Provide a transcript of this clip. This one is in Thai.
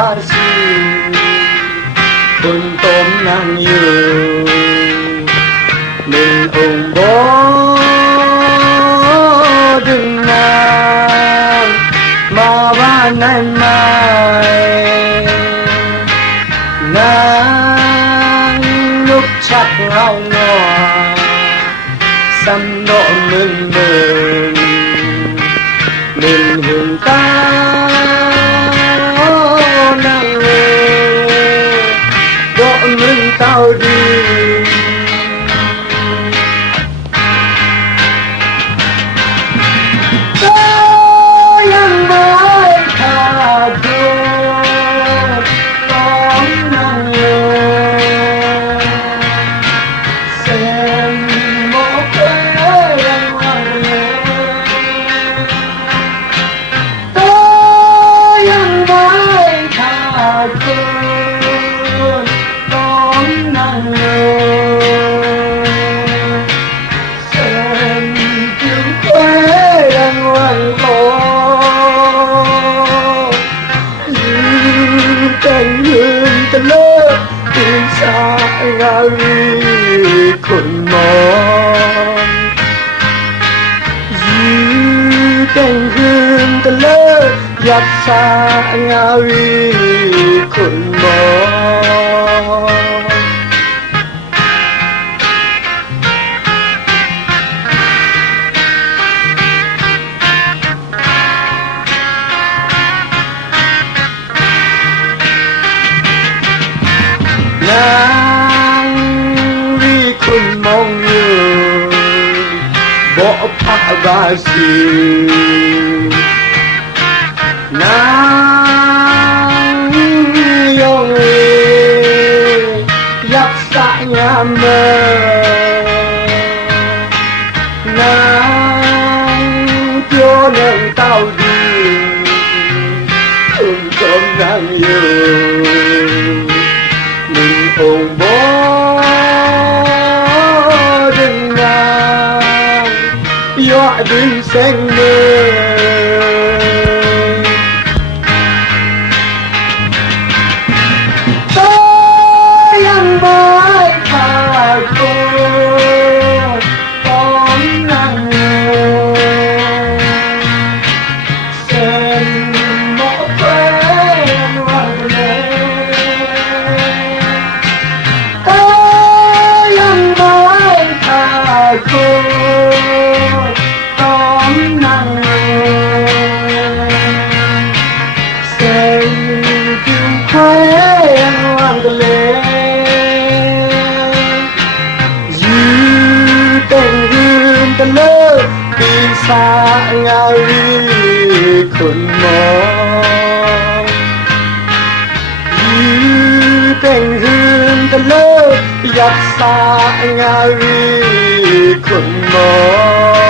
าสีคนต้มนั่งอยู่หนึ่งองค์บ่ดึงนางมาบ้านนั้นไม่นางลุกชักเงาหนอสำโนมึงมึงหึงตานั่งโดมึงเต้าดีงาวีคนมองยืแต่งคืนตะเลิกยับสางาวีคนมองมองอยู่บ่พาบาสีนางยองยักษะยามเมนางเจ้าเนื่องเต้าดีคุณกำลังอยู่หนึ่งองค์บ่ยอดดินเส้นเมืองก็ยังไม่ขาดตัวต้องนั่งเส้นหมอเพื่อนวันเลยก็ยังไม่ขาดตัวปีศาจงาวีคนมองยืแต่งหืนตะเลิกยักษางาวีคนมอง